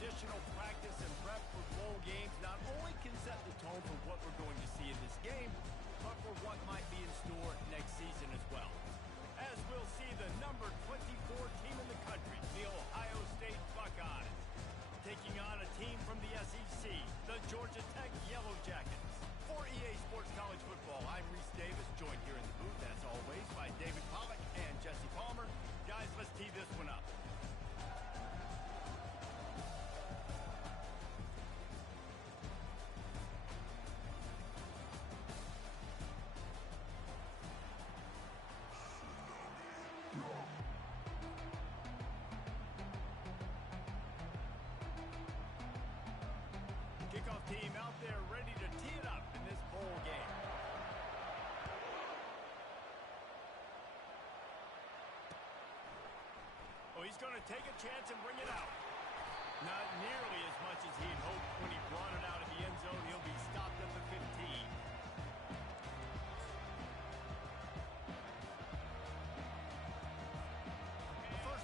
traditional practice and prep for bowl games not only can set the tone for what we're going to see in this game, but for what might be in store next season as well. As we'll see the number 24 team in the country, the Ohio State Buckeyes, taking on a team from the SEC, the Georgia Tech Yellow Jackets. For EA Sports College Football, I'm Reese Davis, joined here in the booth, as always, by David Pollack and Jesse Palmer. Guys, let's tee this one up. Kickoff team out there ready to tee it up in this bowl game. Oh, he's going to take a chance and bring it out. Not nearly as much as he'd hoped when he brought it out of the end zone. He'll be stopped at the 15.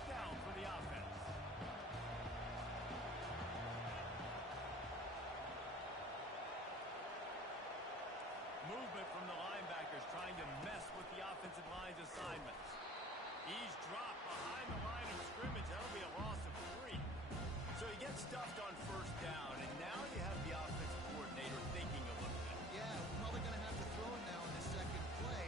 Down for the offense. Movement from the linebackers trying to mess with the offensive line's assignments. He's dropped behind the line of scrimmage. That'll be a loss of 3. So he gets stuffed on first down, and now you have the offensive coordinator thinking a little bit. Yeah, we're probably going to have to throw it now in the second play.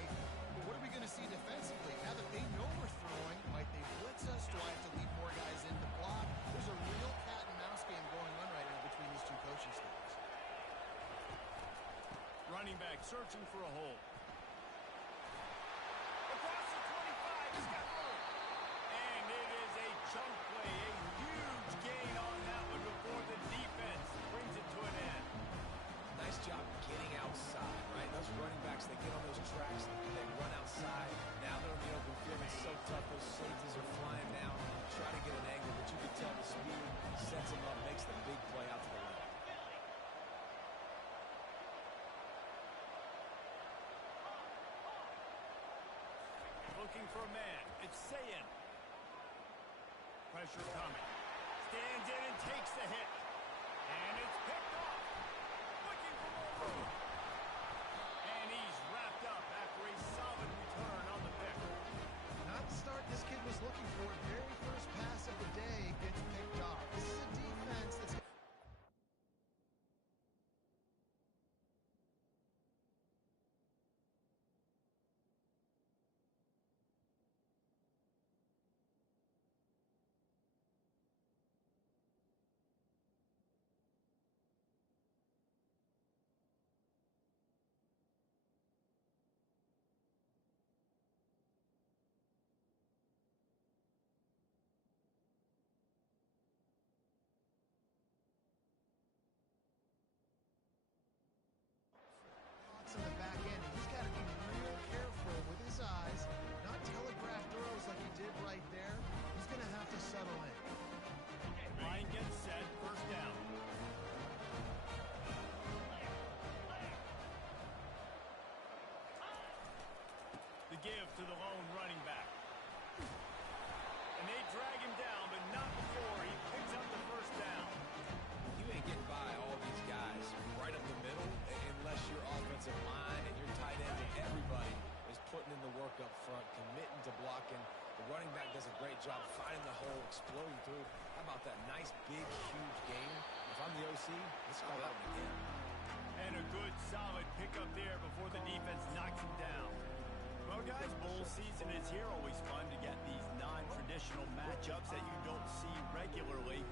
What are we going to see defensively? Now that they know we're throwing, might they blitz us? Do I have to leave more guys in to block? There's a real cat and mouse game going on right now between these two coaching staffs. Running back searching for a hole. Across the 25, he's got room. And it is a chunk play, a huge gain on that one before the defense brings it to an end. Nice job getting outside, right? Those running backs, they get on those tracks, they run outside. Now they're in the open field. It's so tough. Those safeties are flying down, try to get an angle, but you can tell the speed sets them up, makes the big play out to the left. Looking for a man. It's Sayin. Pressure coming. Stands in and takes the hit. And it's picked off. And he's wrapped up after a solid return on the pick. Not the start this kid was looking for. Very first pass of the day gets picked off. This is a defense that's... on the back end, and he's got to be real careful with his eyes, not telegraph throws like he did right there. He's going to have to settle in. Line gets set, first down. The give to the lone running back. And they drag him down, but not before he picks up the first down. You ain't getting by all these guys right up the middle unless your offensive line and your tight ends and everybody is putting in the work up front, committing to blocking. The running back does a great job finding the hole, exploding through. How about that nice, big, huge game? If I'm the OC, let's go out again. And a good, solid pickup there before the defense knocks him down. Well, guys, bowl season is here. Always fun to get these non-traditional matchups that you don't see regularly.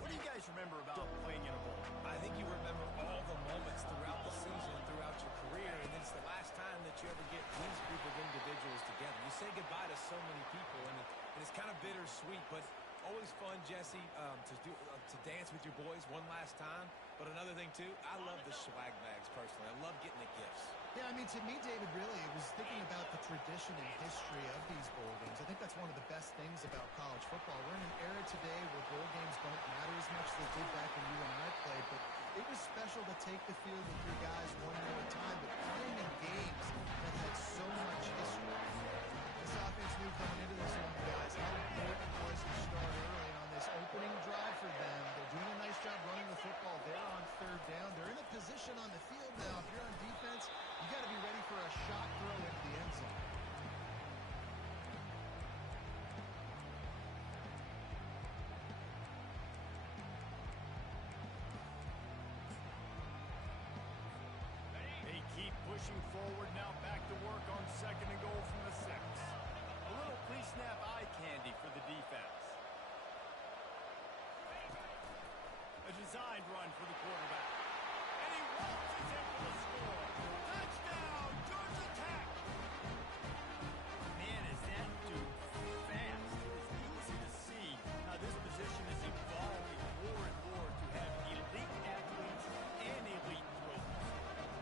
What do you guys remember about playing in a bowl? I think you remember all the moments throughout the season and throughout your career, and it's the last time that you ever get these group of individuals together. You say goodbye to so many people, and it's kind of bittersweet, but always fun, Jesse, to dance with your boys one last time. But another thing, too, I love the swag bags, personally. I love getting the gifts. Yeah, I mean, to me, David, really, it was thinking about the tradition and history of these bowl games. I think that's one of the best things about college football. We're in an era today where bowl games don't matter as much as they did back when you and I played, but it was special to take the field with your guys one more time, but playing in games that had so much history. This offense knew coming into this one, guys, how important it was to start early, and on this opening drive for them, they're doing a nice pushing forward, now back to work on 2nd and goal from the 6. A little pre-snap eye candy for the defense. A designed run for the quarterback. And he waltzes in for the score. Touchdown, Georgia Tech! Man, is that dude fast. It is easy to see how this position is evolving more and more to have elite athletes and elite throwers.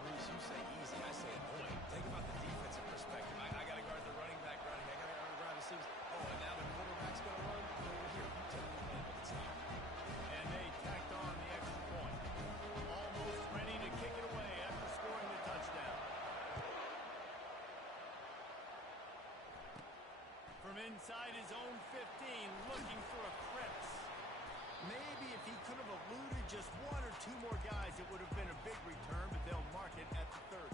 Bruce, you say easy, I say annoying. Think about the defensive perspective. I got to guard the running back running. I got to guard the wide receivers. Oh, and now the quarterback's going to run. Over here, you take the ball, but it's not. And they tacked on the extra point. Almost ready to kick it away after scoring the touchdown. From inside his own 15, looking for a Crips. Maybe if he could have eluded just 1 or 2 more guys, it would have been a big return, but they'll mark it at the 30.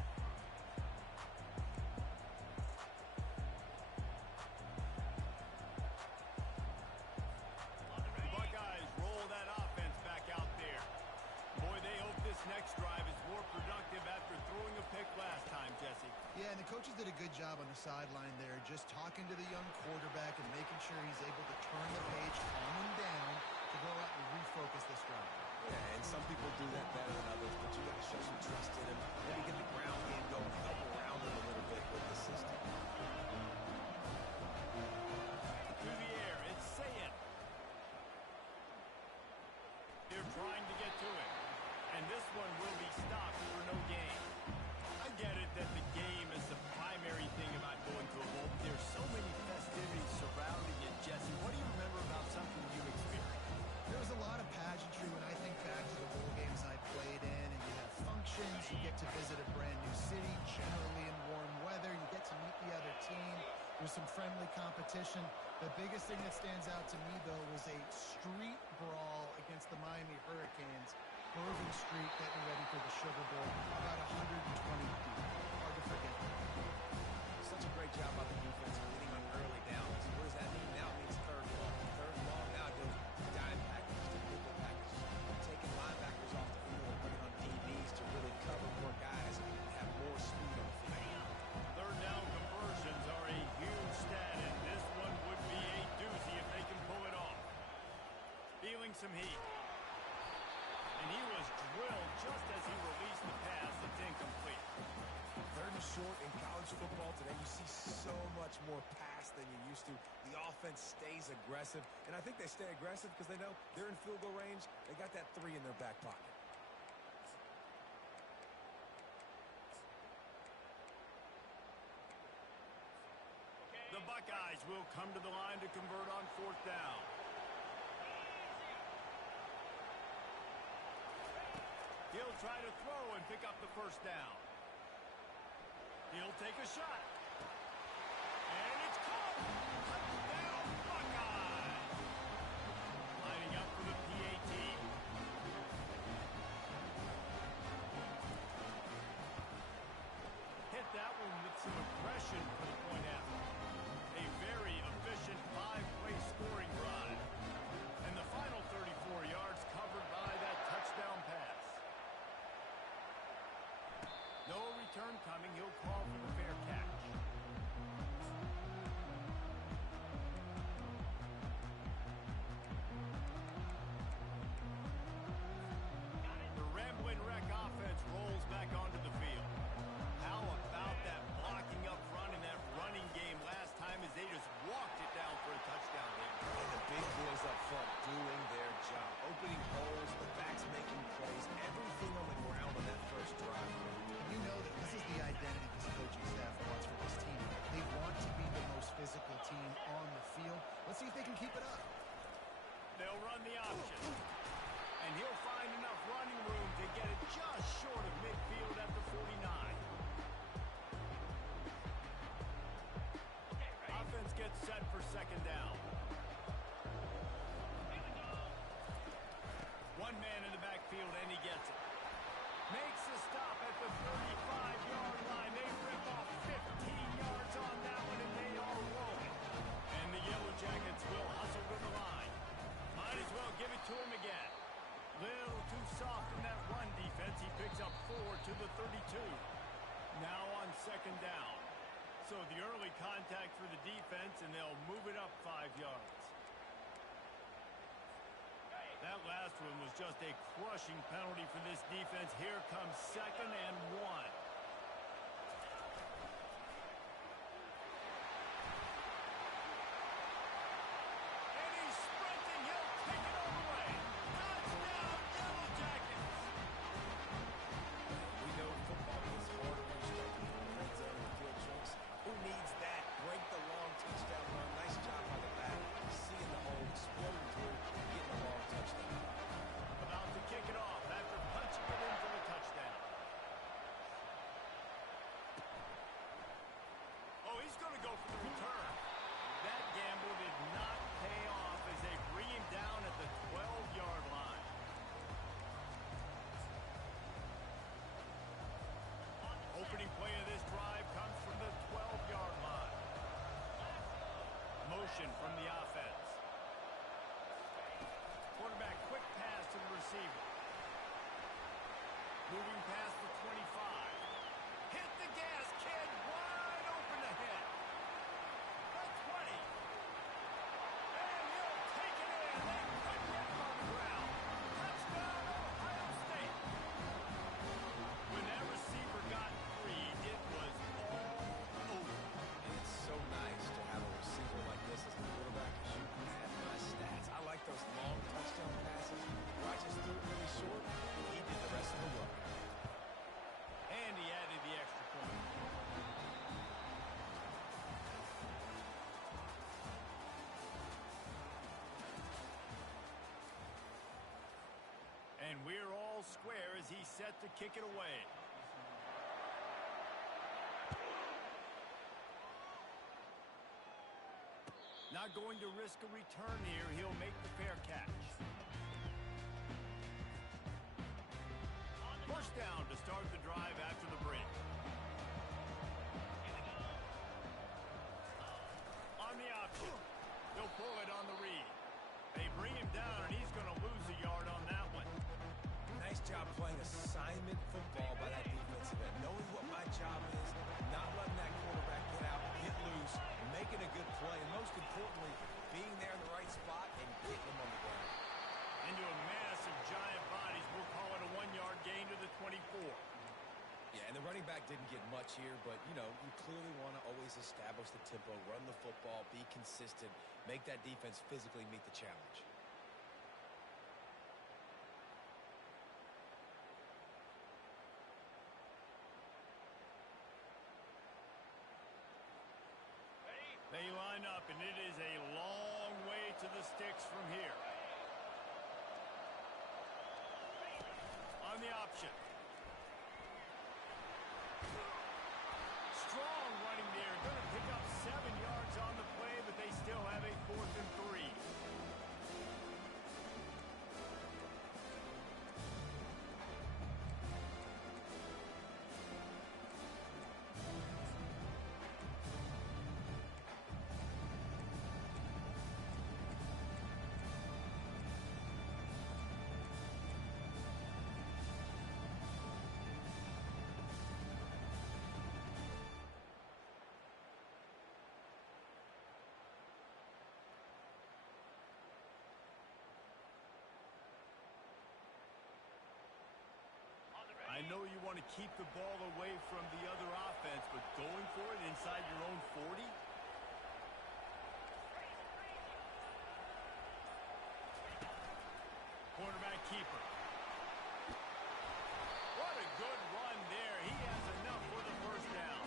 The Buckeyes roll that offense back out there. Boy, they hope this next drive is more productive after throwing a pick last time, Jesse. Yeah, and the coaches did a good job on the sideline there, just talking to the young quarterback and making sure he's able to turn the page, calm him down, to go out and refocus this drive. Yeah, and some people do that better than others, but you got to show some trust in him. Maybe get the ground game going, help around him a little bit with the system. To the air, it's Sayet. They're trying to get to it, and this one will be stopped for no gain. I get it that the game is the primary thing about going to a bowl. There's so many festivities surrounding it, Jesse. What do you remember about something you experienced? There was a lot of pageantry when I think back to the bowl games I played in, and you have functions, you get to visit a brand new city, generally in warm weather, you get to meet the other team, there's some friendly competition. The biggest thing that stands out to me, though, was a street brawl against the Miami Hurricanes. Bourbon Street getting ready for the Sugar Bowl, about 120 deep. Hard to forget. Such a great job by the defense leading on early downs. What does that mean? Now it means 3rd long. 3rd long, now it goes dime package to nickel package. Taking linebackers off the field and bringing on DBs to really cover more guys and have more speed on the field. 3rd down conversions are a huge stat, and this one would be a doozy if they can pull it off. Feeling some heat. And he was drilled just as he released the pass. It's incomplete. 3rd and short in college football today. You see so much more pass than you used to. The offense stays aggressive, and I think they stay aggressive because they know they're in field goal range. They got that 3 in their back pocket. The Buckeyes will come to the line to convert on 4th down. He'll try to throw and pick up the 1st down. He'll take a shot. And it's caught. Touchdown, Buckeyes. Lining up for the PAT. Hit that one with some aggression for the point after. A very efficient 5-play scoring drive. And the final 34 yards covered by that touchdown pass. No return coming. He'll call for the fair catch. The Ramblin wreck offense rolls back onto the field. How about that blocking up front and that running game last time as they just walked it down for a touchdown here. And the big boys up front doing their job. Opening holes, the backs making plays, everything on the ground on that first drive. You know that this is the identity this coaching staff wants for this team. They want to be the most physical team on the field. Let's see if they can keep it up. They'll run the option. And he'll find enough running room to get it just short of midfield at the 49. Offense gets set for 2nd down. One man in the backfield, and he gets it. Makes a stop at the 35-yard line. They rip off 15 yards on that one, and they are rolling. And the Yellow Jackets will hustle to the line. Might as well give it to him again. Little too soft in that run defense. He picks up 4 to the 32. Now on second down. So the early contact for the defense, and they'll move it up 5 yards. That last one was just a crushing penalty for this defense. Here comes 2nd and 1. And he's sprinting. He'll take it all the way. Touchdown, Yellow Jackets. We know football gets harder when you start to get in the red zone and field tricks. Who needs that? Break the long touchdown run. Nice job by the back. Seeing the hole, exploding through, getting a long touchdown. About to kick it off after punching it in for the touchdown. Oh, he's going to go for the return. That gamble did not pay off as they bring him down at the 12-yard line. Opening play of this drive comes from the 12-yard line. Motion from the offense. Quarterback quick pass to the receiver. Moving past the 25. Hit the gas, kid. Wide open ahead. The 20. And he'll take it in. They couldn't get him on the ground. Touchdown, Ohio State. When that receiver got free, it was all over. And it's so nice to have a receiver like this as a quarterback, because you can have my stats. I like those long touchdown passes where I just threw it really short, and he did the rest of the work. And he added the extra point. And we're all square as he's set to kick it away. Not going to risk a return here. He'll make the fair catch. First down to start the drive after the break. On the option. He'll pull it on the read. They bring him down, and he's going to lose a yard on that one. Nice job playing assignment football by that defensive end. Knowing what my job is, not letting that quarterback get out, get loose, making a good play, and most importantly, being there in the right spot and getting him on the ground. Into a massive giant bodies. We'll call it a 1-yard gain to the 24. Yeah, and the running back didn't get much here, but, you know, you clearly want to always establish the tempo, run the football, be consistent, make that defense physically meet the challenge. They line up, and it is a long way to the sticks from here. On the option. Strong running there. Going to pick up 7 yards on the play, but they still have a 4th and 3. I know you want to keep the ball away from the other offense, but going for it inside your own 40? Quarterback keeper. What a good run there. He has enough for the first down.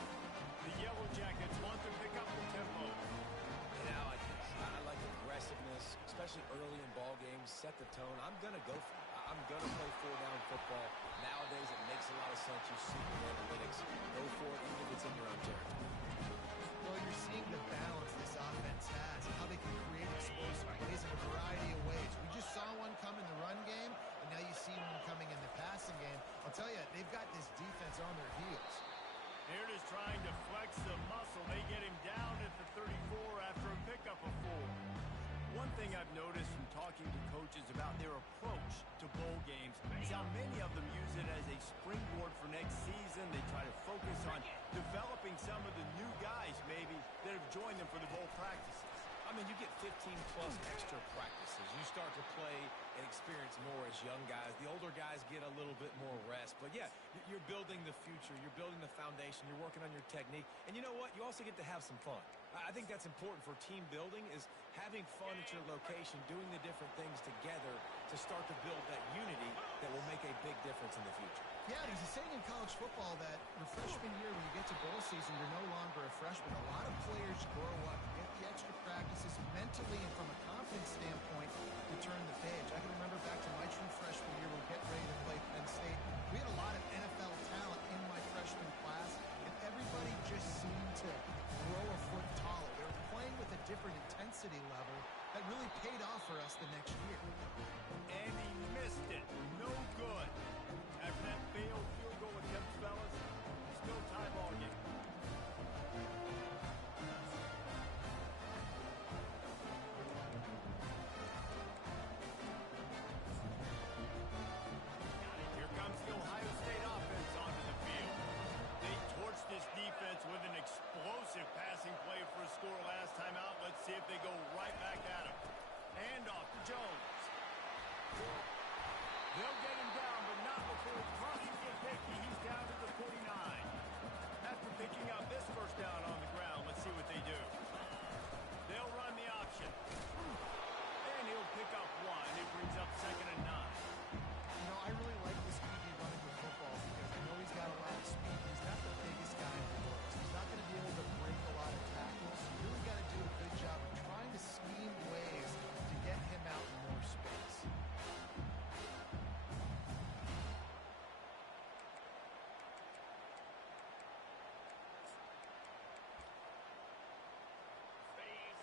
The Yellow Jackets want to pick up the tempo. Now I like aggressiveness, especially early in ball games. Set the tone. I'm going to go for it. I'm going to play 4-down football. Nowadays, it makes a lot of sense. You see the analytics. Go for it, even if it's in your own territory. Well, you're seeing the balance this offense has, how they can create explosive plays in a variety of ways. We just saw one come in the run game, and now you see one coming in the passing game. I'll tell you, they've got this defense on their heels. They're just trying to flex the muscle. They get him down at the 34 after a pickup of 4. One thing I've noticed from talking to coaches about their approach to bowl games games is how many of them use it as a springboard for next season. They try to focus on developing some of the new guys, maybe, that have joined them for the bowl practices. I mean, you get 15-plus extra practices. You start to play and experience more as young guys. The older guys get a little bit more rest. But, yeah, you're building the future. You're building the foundation. You're working on your technique. And you know what? You also get to have some fun. I think that's important for team building, is having fun at your location, doing the different things together to start to build that unity that will make a big difference in the future. Yeah, there's a saying in college football that your freshman year, when you get to bowl season, you're no longer a freshman. A lot of players grow up, get the extra practices mentally, and from a confidence standpoint, you turn the page. I can remember back to my true freshman year, we were getting ready to play Penn State. We had a lot of NFL talent in my freshman class, and everybody just seemed to grow a foot taller. They were playing with a different intensity level that really paid off for us the next year. And he missed it. No good. After that failed field goal attempt, fellas, still tie ball game. Here comes the Ohio State offense onto the field. They torched this defense with an explosive passing play for a score last time out. Let's see if they go right back at him. And off to Jones. They'll get him down, but not before he crosses the 50. He's down to the 49. After picking up this first down on the ground, let's see what they do. They'll run the option. And he'll pick up one. It brings up 2nd and 9. You know, I really like this QB running the football because I know he's got a lot of speed. He's not the biggest guy in the world. So he's not going to be able to break a lot of tackles. You really got to do a good job of trying to scheme ways to get him out in more space.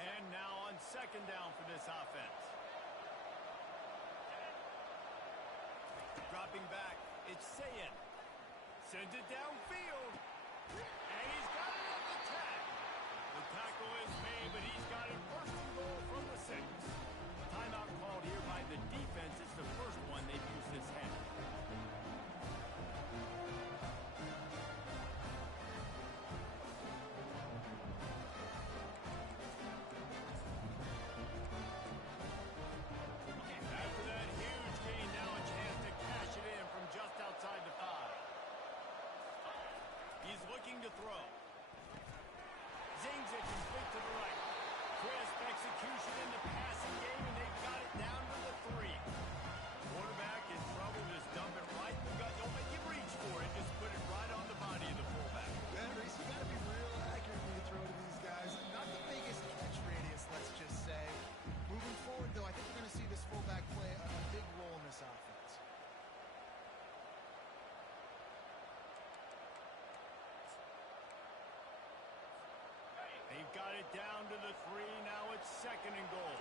And now on 2nd down for this offense. Dropping back, it's Sayin. Sends it downfield. And he's got it at the 10. The tackle is made, but he's got it 1st and goal from the 6. Timeout called here by the defense. It's the first one they've used this half. After that huge gain, now a chance to cash it in from just outside the 5. He's looking to throw. Zings it complete to the right. Crisp execution in the passing game, and they've got it down to the 3. Quarterback in trouble. Just dump it right in the gut. Don't make him reach for it. Just put it right on the body of the fullback. Yeah, Reese, you got to be real accurate when you throw to these guys. Not the biggest catch radius, let's just say. Moving forward, though, I think we're going to see this fullback play a big role in this offense. They've got it down to the 3. Now it's 2nd and goal.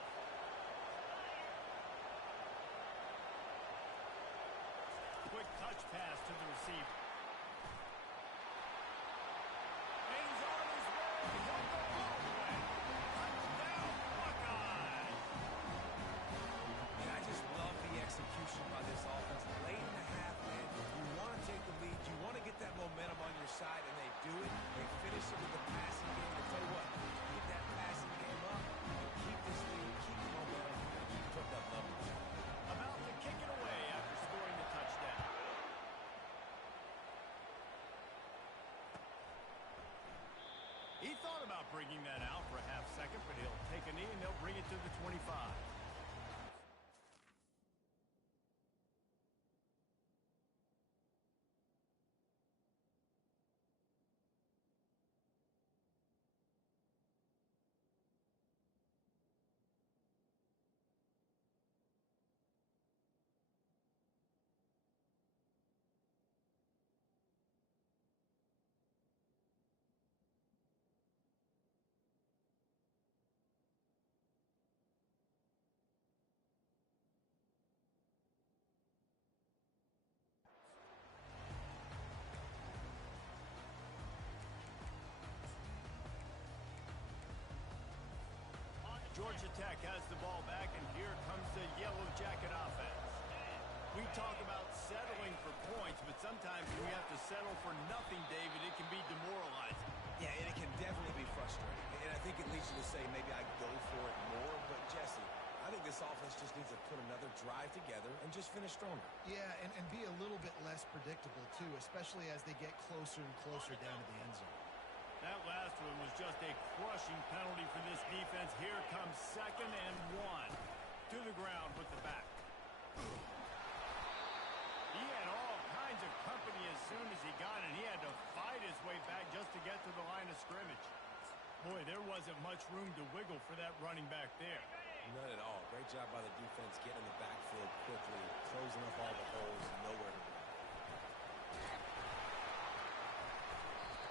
Quick touch pass to the receiver. And he's on his way. He'll go all the way. Touchdown, Buckeyes. And I just love the execution by this offense. Late in the half, man, you want to take the lead. You want to get that momentum on your side, and they do it. They finish it with the passing game. I tell you what, keep that passing game up, and keep this lead, keep the momentum, and keep putting up numbers. About to kick it away after scoring the touchdown. He thought about bringing that out for a half second, but he'll take a knee and they'll bring it to the 25. Georgia Tech has the ball back, and here comes the Yellow Jacket offense. We talk about but sometimes when you have to settle for nothing, David, it can be demoralizing. Yeah, and it can definitely be frustrating. And I think it leads you to say maybe I go for it more. But, Jesse, I think this offense just needs to put another drive together and just finish stronger. Yeah, and be a little bit less predictable, too, especially as they get closer and closer down to the end zone. That last one was just a crushing penalty for this defense. Here comes 2nd and 1. To the ground with the back. He had all kinds of company as soon as he got it. He had to fight his way back just to get to the line of scrimmage. Boy, there wasn't much room to wiggle for that running back there. None at all. Great job by the defense getting in the backfield quickly, closing up all the holes, nowhere to go.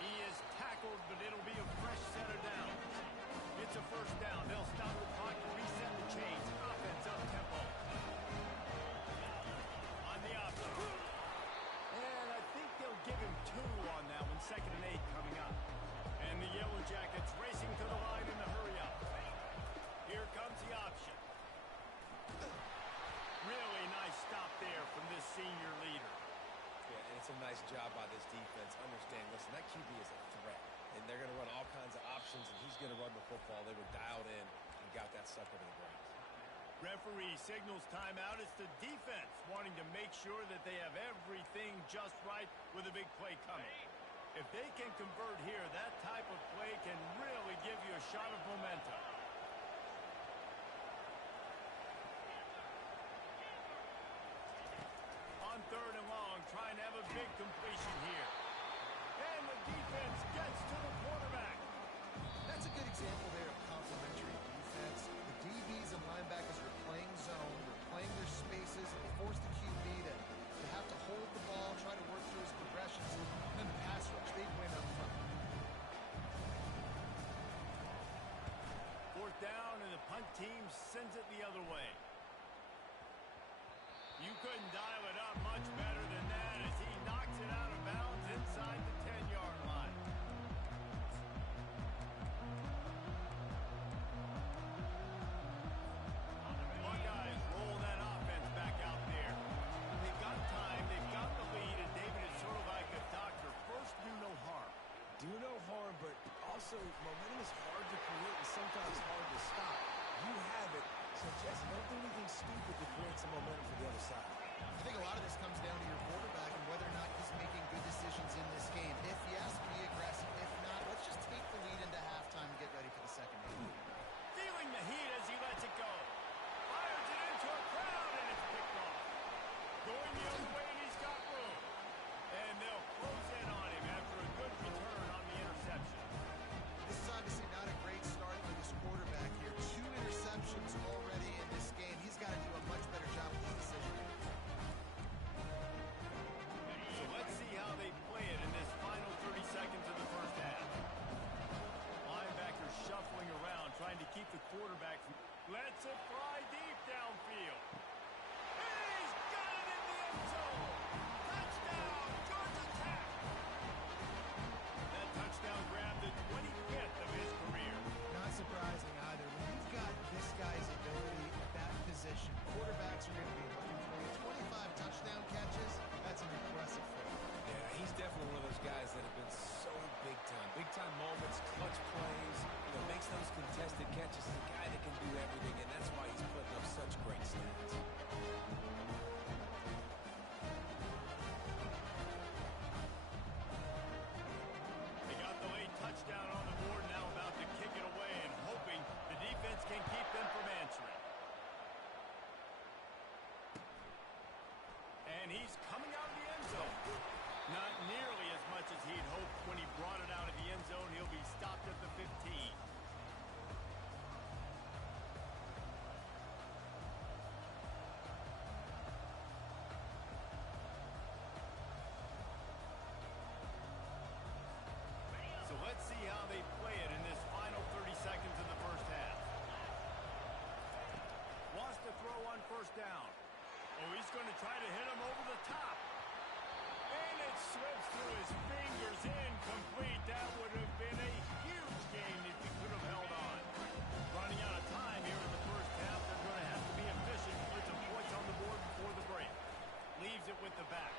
He is tackled, but it'll be a fresh set of downs. It's a first down. They'll stop the clock and reset the chains. Offense up tempo. On the option. And I think they'll give him 2 on that one. 2nd and 8 coming up. And the Yellow Jackets racing to the line in the hurry up. Here comes the option. Really nice stop there from this senior leader. Yeah, and it's a nice job by this defense. Understand, listen, that QB is a threat. And they're going to run all kinds of options, and he's going to run the football. They were dialed in and got that sucker to the ground. Referee signals timeout. It's the defense wanting to make sure that they have everything just right with a big play coming. If they can convert here, that type of play can really give you a shot of momentum. On 3rd and long, trying to have a big completion here. And the defense gets to the quarterback. That's a good example there of complementary defense. The DBs and linebackers are playing zone. They're playing their spaces. They force the QB to have to hold the ball, try to work through his progressions. And then the pass rush, they win up front. 4th down, and the punt team sends it the other way. You couldn't dial it up much better than that as he knocks it out of bounds inside the 10-yard line. Buckeyes roll that offense back out there. They've got time, they've got the lead, and David is sort of like a doctor. First, do no harm. Do no harm, but also momentum is hard to create and sometimes hard to stop. You have it. So, Jesse, don't do anything stupid to create some momentum for the other side. I think a lot of this comes down to your quarterback and whether or not he's making good decisions in this game. If yes, be aggressive. If not, let's just take the lead into halftime and get ready for the second half. Feeling the heat as he lets it go. Fires it into a crowd, and it's picked off. Going the other way, and he's got room. And they'll close in on him after a good return on the interception. This is obviously not a great start for this quarterback here. 2 interceptions already in this game. He's got to do a much better job with his decision making. So let's see how they play it in this final 30 seconds of the first half. Linebacker shuffling around, trying to keep the quarterback from... Lets it fly deep downfield. He's got it in the end zone. Touchdown, Georgia Tech. That touchdown grabbed the 25th of his career. Not surprising either. When you've got this guy's ability at that position, quarterbacks are going to be looking for you. 25 touchdown catches, that's an impressive feat. Yeah, he's definitely one of those guys that have been so big time. Big time moments, clutch plays, makes those contested catches. He's a guy that can do everything, and that's why he's putting up such great stats. They got the late touchdown on the board, now about to kick it away and hoping the defense can keep them from answering. And he's coming out of the end zone. Not nearly as much as he'd hoped when he brought it out of the end zone. He'll be stopped at the 15. So let's see how they play it in this final 30 seconds of the first half. Wants to throw on first down. Oh, he's going to try to hit him over the top. And it slips through his fingers, incomplete. That would have been a huge gain if he could have held on. Running out of time here in the first half. They're going to have to be efficient, put some points on the board before the break. Leaves it with the back.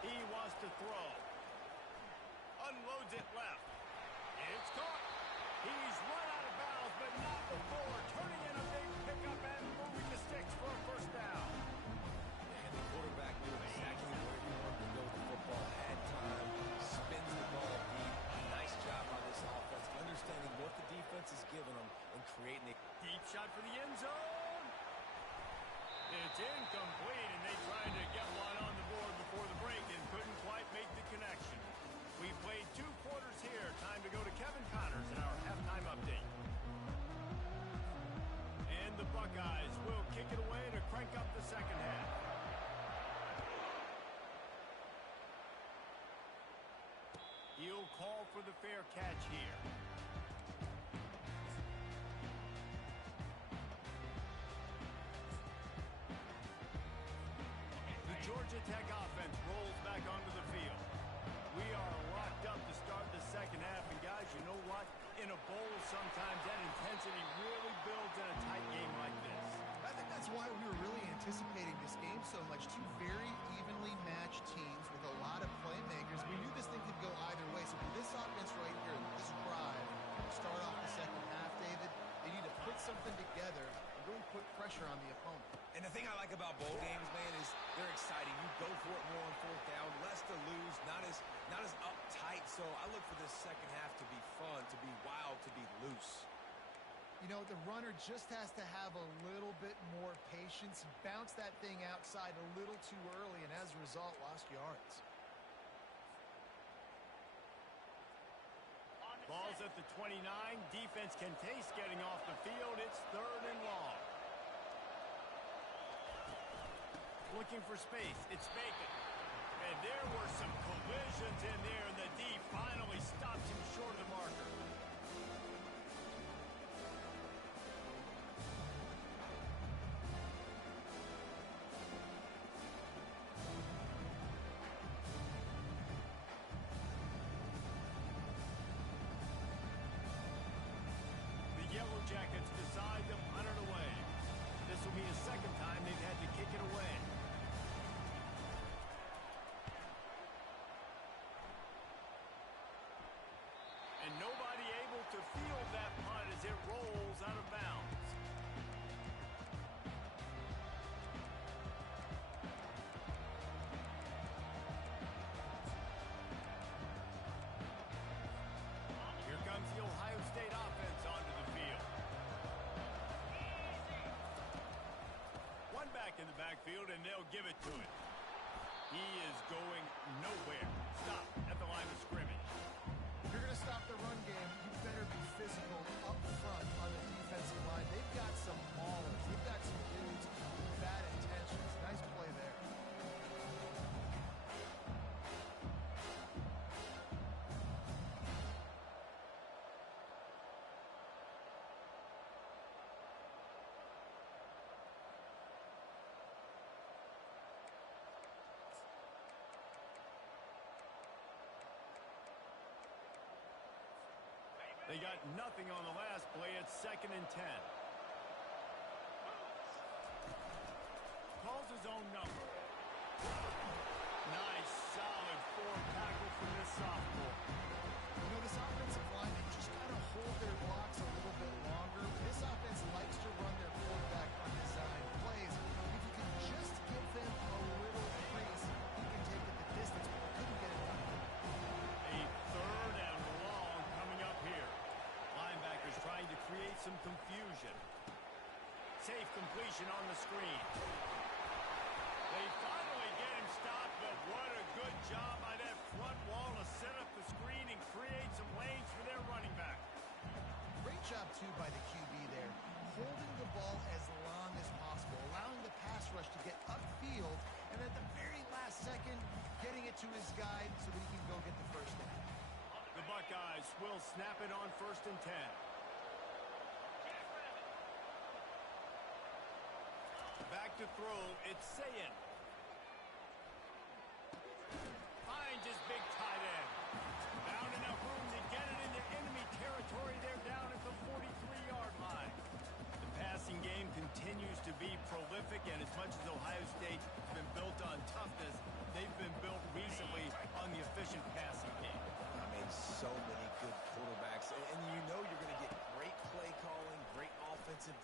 He wants to throw. Unloads it left. It's caught. He's run out of bounds, but not before turning in a big pickup and moving the sticks for a first down. And the quarterback knew exactly where he wanted to go with the football. Had time, spins the ball deep. Nice job by this offense, understanding what the defense is giving them and creating a Deep shot for the end zone. It's incomplete, and they tried to get one on the board before the break and couldn't quite make the connection. We played 2 quarters here. Time to go to Kevin Connors in our halftime update. And the Buckeyes will kick it away to crank up the second half. He'll call for the fair catch here. The Georgia Tech offense rolls back onto the field. We are locked up to start the second half, and guys, you know what? In a bowl, sometimes that intensity really builds in a tight game like this. I think that's why we were really anticipating this game so much. 2 very evenly matched teams with a lot of playmakers. We knew this thing could go either way. So for this offense right here, this drive, to start off the second half, David, they need to put something together and really put pressure on the opponent. And the thing I like about bowl games, man, is they're exciting. You go for it more on 4th down, less to lose, not as uptight. So I look for this second half to be fun, to be wild, to be loose. You know, the runner just has to have a little bit more patience, bounce that thing outside a little too early, and as a result, lost yards. Ball's at the 29. Defense can taste getting off the field. It's 3rd and long. Looking for space. It's vacant. And there were some collisions in there, and the D finally stops him short of the marker. The Yellow Jackets decide to punt it away. This will be the second time they've had to kick it away. And nobody able to field that punt as it rolls out of bounds. Here comes the Ohio State offense onto the field. One back in the backfield, and they'll give it to him. He is going nowhere. Stop at the line of scrimmage. If you're going to stop the run game, you better be physical up front on the defensive line. They've got some maulers. They've got some dudes with bad intentions. Nice play there. They got nothing on the last play. It's 2nd and 10. Calls his own number. Nice, solid 4 tackle from this sophomore. You know, this offensive line, they just got to hold their blocks a little bit longer. This offense likes to run their quarterback undesigned plays. If you can just give them a little crease, he can take it the distance, but they couldn't get it done. A 3rd and long coming up here. Linebackers trying to create some confusion. Safe completion on the screen. They finally get him stopped, but what a good job by that front wall to set up the screen and create some lanes for their running back. Great job, too, by the QB there. Holding the ball as long as possible, allowing the pass rush to get upfield, and at the very last second, getting it to his guy so that he can go get the first down. The Buckeyes will snap it on 1st and 10. Back to throw, it's Sayin. Finds his big tight end. Found enough room to get it into enemy territory. They're down at the 43-yard line. The passing game continues to be prolific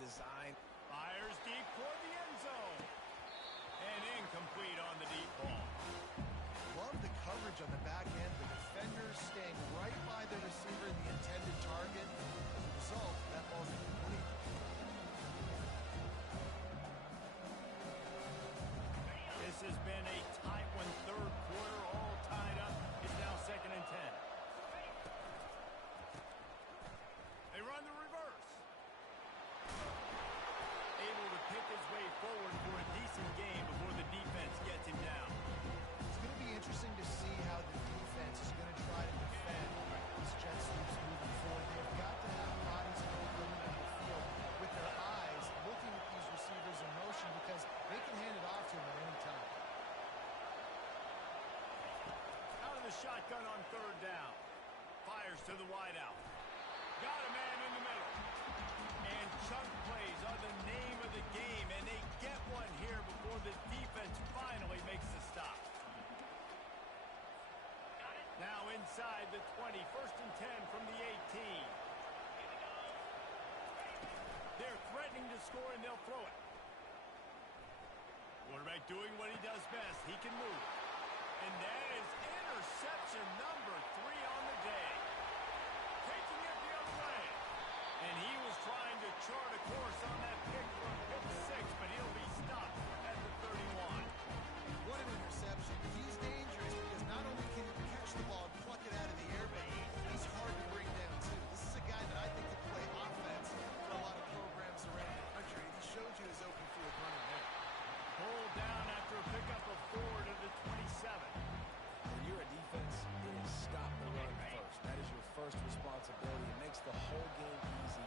design. Fires deep toward the end zone. And incomplete on the deep ball. Love the coverage on the back end. The defenders staying right by the receiver, the intended target. As a result, that ball's incomplete. This has been a tight one. Third quarter, all tied up. It's now 2nd and 10. They run the reverse. Able to pick his way forward for a decent game before the defense gets him down. It's going to be interesting to see how the defense is going to try to defend these jet sweeps moving forward. They've got to have bodies in the middle of the field with their eyes looking at these receivers in motion because they can hand it off to them at any time. Out of the shotgun on 3rd down. Fires to the wideout. Got a man in the middle. And chunk plays are the name of the game, and they get one here before the defense finally makes the stop. Now inside the 20, 1st and 10 from the 18. They're threatening to score, and they'll throw it. Quarterback doing what he does best. He can move. And that is interception number 3 on the day. Taking it the other way. And he was trying to chart a course on that pick for a pick 6, but he'll be stopped at the 31. What an interception. He's dangerous because not only can he catch the ball and pluck it out of the air, but he's hard to bring down, too. This is a guy that I think can play offense for a lot of programs around the country. He showed you his open field running there. Pulled down after a pickup of 4 to the 27. When you're a defense, it is stop the run first. That is your first responsibility. It makes the whole game easy.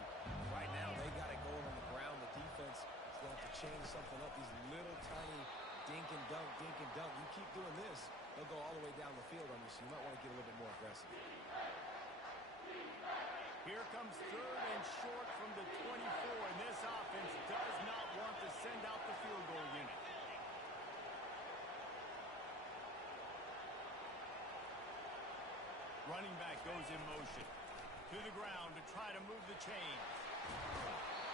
Right now, they got it going on the ground. The defense is going to have to change something up. These little tiny dink and dunk, dink and dunk. You keep doing this, they'll go all the way down the field on you, so you might want to get a little bit more aggressive. Here comes 3rd and short from the 24, and this offense does not want to send out the field goal unit. Running back goes in motion. To the ground to try to move the chains.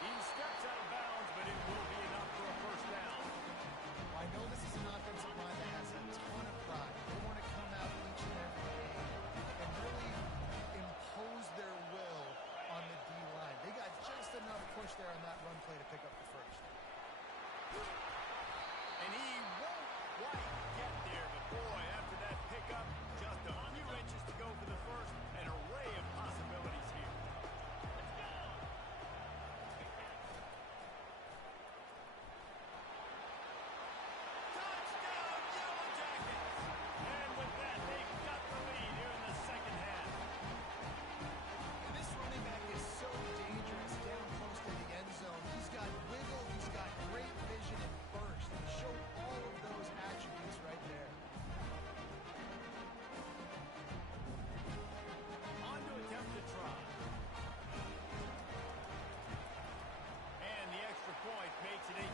He steps out of bounds, but it will be enough for a 1st down. I know this is an offensive line that has a ton of pride. They want to come out each and every game and really impose their will on the D-line. They got just enough push there on that run play to pick up the 1st. And he won't quite get there, but boy, after that pickup, just a few inches to go for the 1st. An array of possibilities here. Touchdown, Yellow Jackets! And with that, they've got the lead here in the 2nd half. And this running back is so dangerous down close to the end zone. He's got wiggle, he's got great vision and burst. He showed all of those attributes right there. On to attempt to try. And the extra point makes it a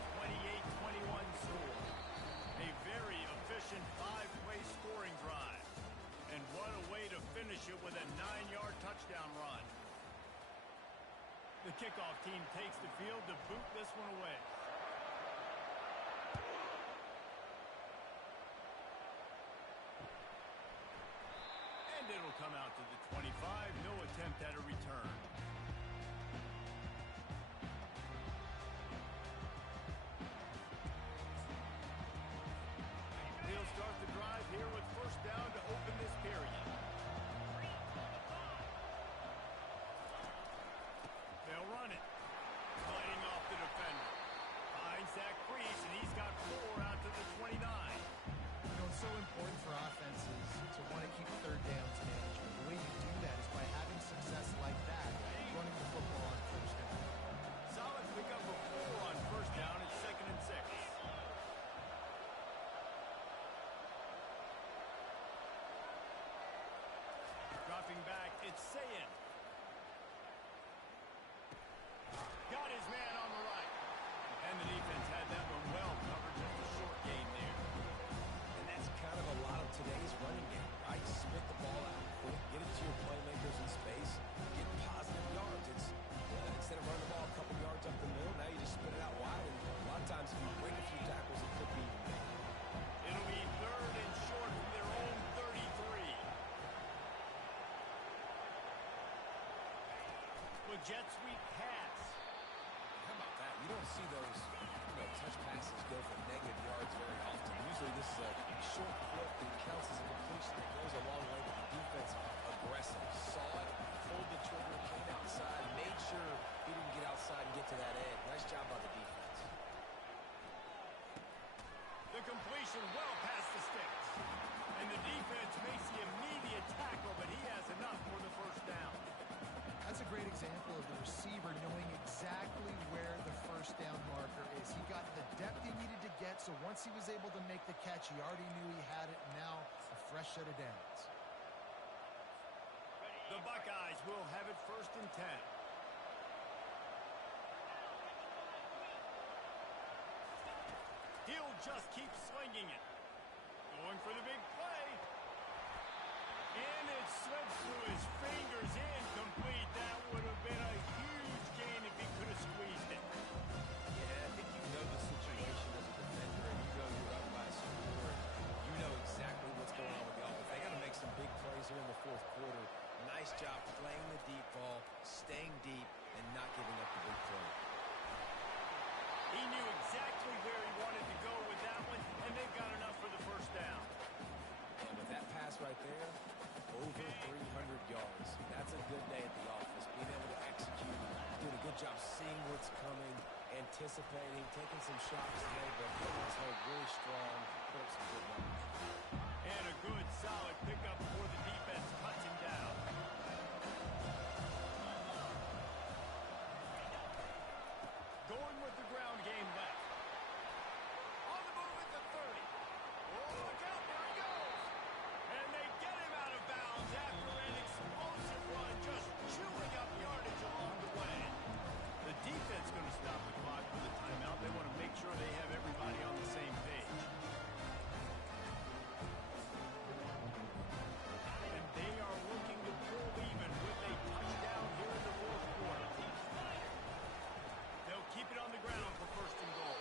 28-21 score. A very efficient 5-play scoring drive. And what a way to finish it with a 9-yard touchdown run. The kickoff team takes the field to boot this one away. And it'll come out to the 25. No attempt at a return. He'll start the drive here with 1st down to open this period. They'll run it. Sliding off the defender. Finds Zach Priest, and he's got 4 out to the 29. You know, it's so important for offenses to want to keep 3rd downs management. The way you do that is by having success like that, running the football on 1st down. Solid pickup of 4 on 1st down. It's 2nd and 6. Dropping back, it's Sayin. Got his man on the right. And the defense had that one well covered. Just a short gain there. And that's kind of a lot of today's running game, right? Spit the ball out quick, get it to your playmakers in space, get positive jet sweep pass. How about that? You don't see those, touch passes go for negative yards very often. Usually this is a short clip that counts as a completion that goes a long way, but the defense aggressive. Saw it, pulled the trigger, came outside, made sure he didn't get outside and get to that edge. Nice job by the defense. The completion well past the sticks. And the defense makes the immediate tackle, but he has enough for the first down. That's a great example of the receiver knowing exactly where the first down marker is. He got the depth he needed to get, so once he was able to make the catch, he already knew he had it. Now a fresh set of downs. The Buckeyes will have it 1st and 10. He'll just keep slinging it. Going for the big play. And it slips through his fingers, incomplete. That would have been a huge gain if he could have squeezed it. Yeah, I think you know the situation as a defender, and you know you're up by a score. You know exactly what's going on with the offense. They got to make some big plays here in the 4th quarter. Nice job playing the deep ball, staying deep, and not giving up the big play. He knew exactly where he wanted to go with that one, and they've got enough for the first down. And with that pass right there, over 300 yards. That's a good day at the office. Being able to execute, doing a good job seeing what's coming, anticipating, taking some shots today, but hitting his hold really strong, put up some good numbers. And a good, solid pickup before the defense cuts him down. Going with the ground game left. On the move at the 30. Oh, look out, there he goes. And they get him out of bounds after an explosive run, just chewing up yardage along the way. The defense going to stop the clock for the timeout. They want to make sure they have everybody on the same page. And they are looking to pull even with a touchdown here in the 4th quarter. They'll keep it on the ground for 1st and goal.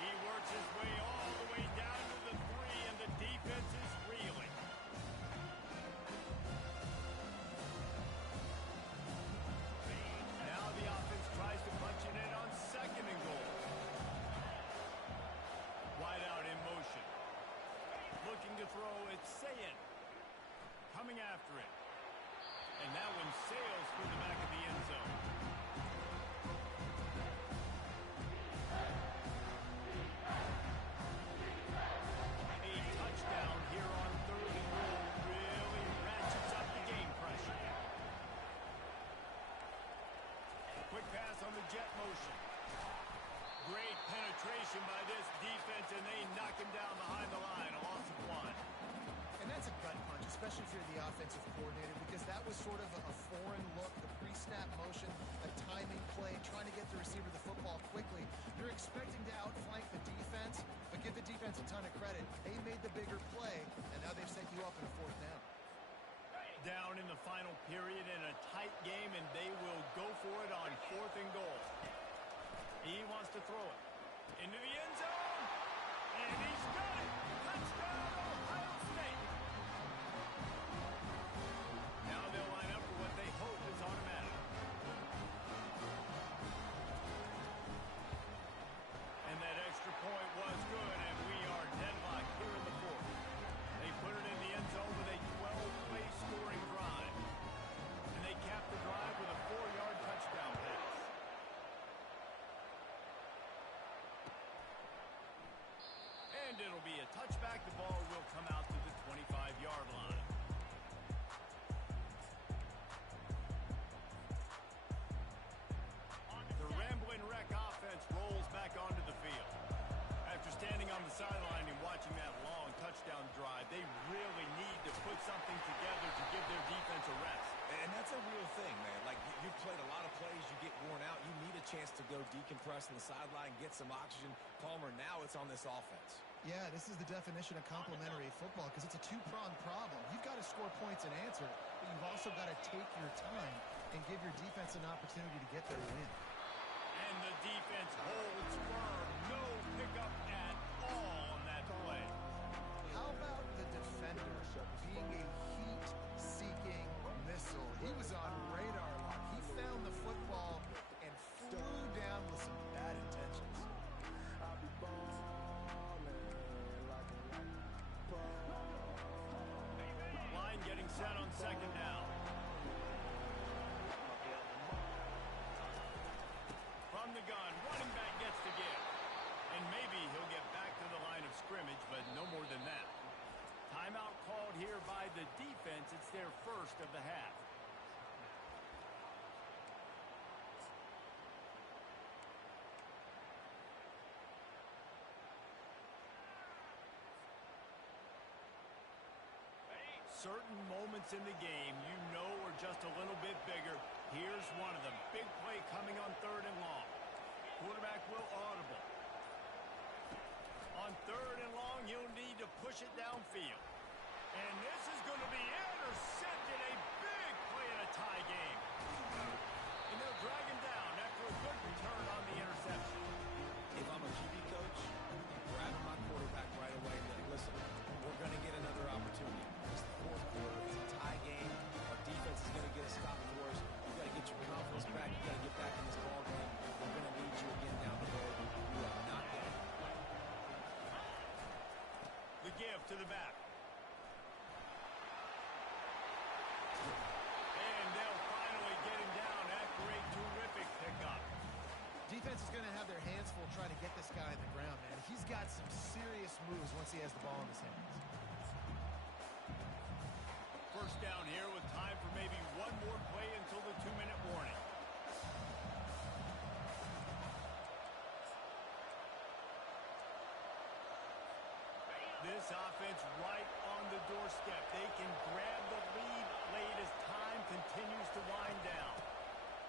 He works his way all the way down to the 3, and the defense is reeling. Now the offense tries to punch it in on 2nd and goal. Wide out in motion. Looking to throw, it's Sayin. Coming after it. And that one sails through the back of the end zone. A touchdown here on 3rd and goal really ratchets up the game pressure. Quick pass on the jet motion. Great penetration by this defense, and they knock him down behind the line. A loss of 1. And that's a gut punch, especially if you're the offensive coordinator, because that was sort of a foreign look, the pre-snap motion, a timing play, trying to get the receiver the football quickly. You're expecting to outflank the defense, but give the defense a ton of credit. They made the bigger play, and now they've set you up in a 4th down. Down in the final period in a tight game, and they will go for it on 4th and goal. He wants to throw it into the end zone, and he's got it. Touchdown, Ohio State. Now they'll line up for what they hope is automatic. And that extra point was good, and we are deadlocked here in the 4th. They put it in the end zone with a 12-play scoring drive. And they cap the drive with a 4-yard touchdown pass. And it'll be a touchback. The ball will come out to the 25-yard line. The Ramblin' Wreck offense rolls back onto the field. After standing on the sideline and watching that long touchdown drive, they really need to put something together to give their defense a rest. And that's a real thing, man. Like, you've played a lot of plays, you get worn out, you need a chance to go decompress on the sideline, get some oxygen. Palmer, now it's on this offense. Yeah, this is the definition of complementary football because it's a two-pronged problem. You've got to score points and answer, but you've also got to take your time and give your defense an opportunity to get their win. And the defense holds firm. No pickup at all on that play. How about the defender being a heat-seeking missile? He was on radar lock. He found the football. their first of the half. Certain moments in the game you know are just a little bit bigger. Here's one of them. Big play coming on 3rd and long. Quarterback will audible. On 3rd and long, he'll need to push it downfield. And this is going to be intercepted. A big play in a tie game. And they'll drag him down after a good return on the interception. If I'm a QB coach, I'm grabbing my quarterback right away and like, listen, we're going to get another opportunity. It's the 4th quarter. It's a tie game. Our defense is going to get a stop for us. You got to get your confidence back. You got to get back in this ball game. We're going to need you again down the road. You are not there. The give to the back. And they'll finally get him down after a terrific pickup. Defense is going to have their hands full trying to get this guy on the ground, man. He's got some serious moves once he has the ball in his hands. First down here with time for maybe one more play until the 2-minute warning. This offense right on the doorstep. They can grab the lead late as time continues to wind down.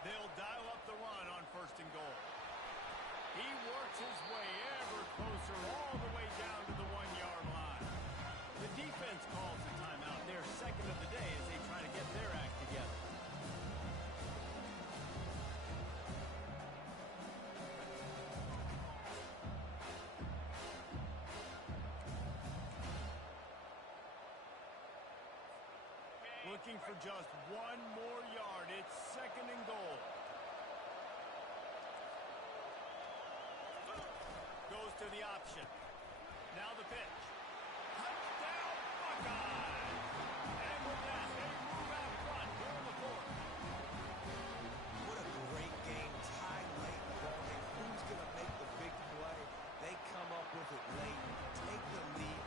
They'll dial up the run on 1st and goal. He works his way ever closer all the way down to the 1-yard line. The defense calls the timeout. Their second of the day as they try to get their act together. Looking for just one more yard. It's 2nd and goal. Goes to the option. Now the pitch. Touchdown, Buckeyes! And with that, they move out front here in the 4th. What a great game. Tied late in the ball game. Who's going to make the big play? They come up with it late. Take the lead.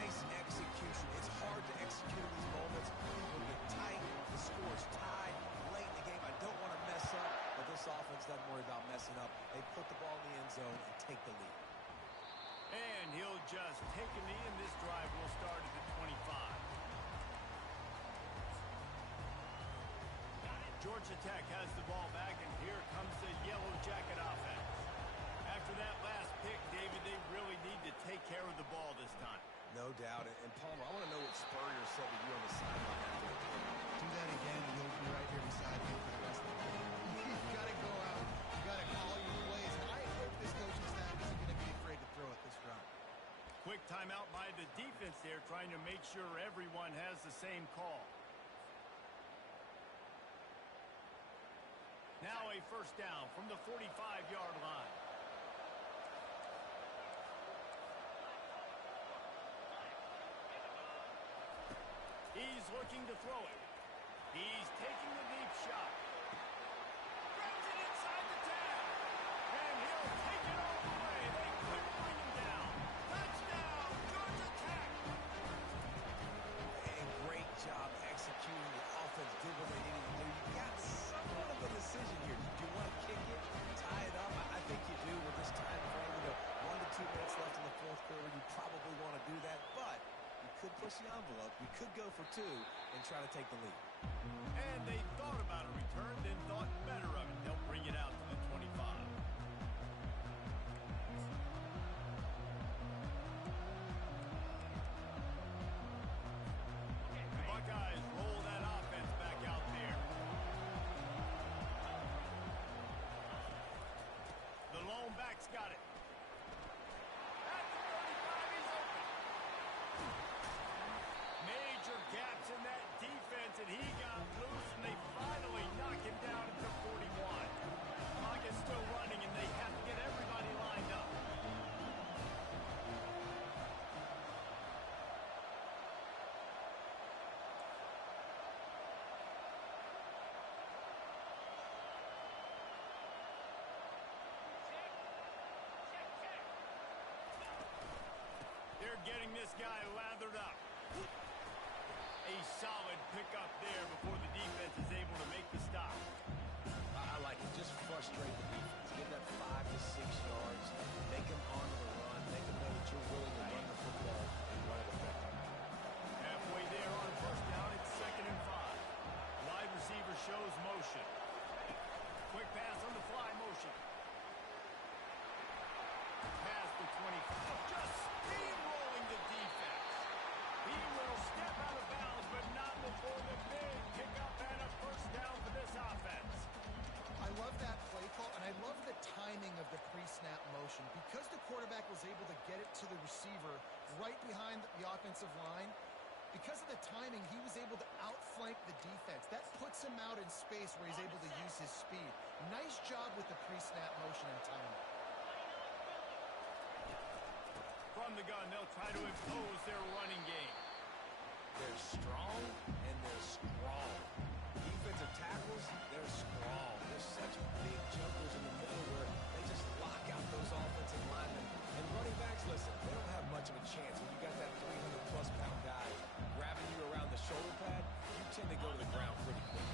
Nice execution. It's hard to execute in these moments. People get tight. The score's tied late in the game. I don't want to mess up, but this offense doesn't worry about messing up. They put the ball in the end zone and take the lead. And he'll just take a knee, and this drive will start at the 25. Georgia Tech has the ball back, and here comes the Yellow Jacket offense. After that last pick, David, they really need to take care of the ball this time. No doubt. And Palmer, I want to know what Spurrier said to you on the sideline after the game. Do that again, and you'll be right here beside me for the rest of the game. You've got to go out. You've got to call your plays. And I hope this coaching staff isn't going to be afraid to throw it this round. Quick timeout by the defense there, trying to make sure everyone has the same call. Now a first down from the 45-yard line. He's looking to throw it. He's taking the deep shot. Grabs it inside the 10. And he'll take it all the way. They couldn't bring him down. Touchdown, Georgia Tech. And great job executing. The offense did what they needed to do. You got somewhat of a decision here. Do you want to kick it, tie it up? I think you do with this time frame. With 1 to 2 minutes left in the 4th quarter, you probably want to do that. But you could push the envelope. You could go for 2 and try to take the lead. And they thought about a return, then thought better of it. They'll bring it out to the 25. Buckeyes roll that offense back out there. The lone back's got it. At the 35, he's open. Major gaps in that defense, and he got loose, and they finally knock him down at the 41. Clock is still running, and they have to get everybody lined up. They're getting this guy lathered up. A solid pickup there before the defense is able to make the stop. I like it. Just frustrate the defense. Give that 5 to 6 yards. Make them honor the run. Make them know that you're willing to run the football and run it effectively. Halfway there on first down, it's 2nd and 5. Wide receiver shows motion. Quick pass on the fly motion. Past the 25. Just steamrolling the defense. He will step out of bounds, but not before the big pickup and a first down for this offense. I love that play call, and I love the timing of the pre-snap motion. Because the quarterback was able to get it to the receiver right behind the offensive line, because of the timing, he was able to outflank the defense. That puts him out in space where he's able to use his speed. Nice job with the pre-snap motion and timing. From the gun, they'll try to impose their running game. They're strong and they're strong. Defensive tackles, they're strong. They're such big jumpers in the middle where they just lock out those offensive linemen. And running backs, listen, they don't have much of a chance. When you got that 300-plus pound guy grabbing you around the shoulder pad, you tend to go to the ground pretty quick.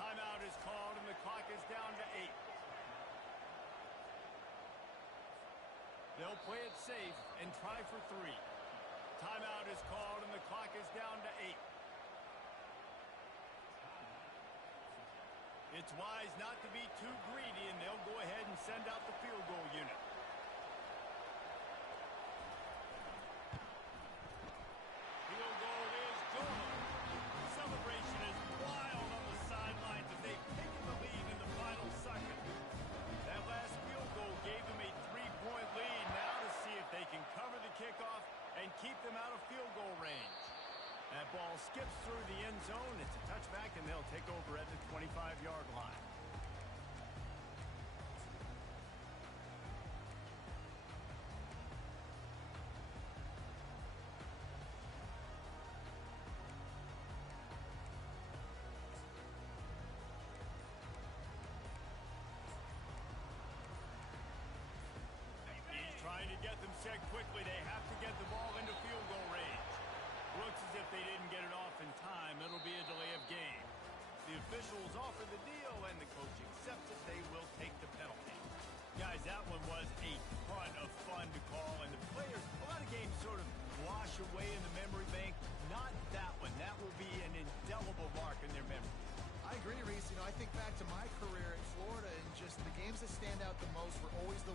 Timeout is called, and the clock is down to 8. They'll play it safe and try for 3. Timeout is called, and the clock is down to 8. It's wise not to be too greedy, and they'll go ahead and send out the field goal unit. Field goal is good. Celebration is wild on the sidelines as they've taken the lead in the final second. That last field goal gave them a 3-point lead. Now to see if they can cover the kickoff and keep them out of field goal range. That ball skips through the end zone. It's a touchback, and they'll take over at the 25-yard line. He's trying to get them set quickly. They have to get the ball into field goal range. Looks as if they didn't get it off in time. It'll be a delay of game. The officials offer the deal, and the coach accepts it. They will take the penalty. Guys, that one was a ton of fun to call, and the players, a lot of games sort of wash away in the memory bank. Not that one. That will be an indelible mark in their memory. I agree, Reese. I think back to my career at Florida, and just the games that stand out the most were always the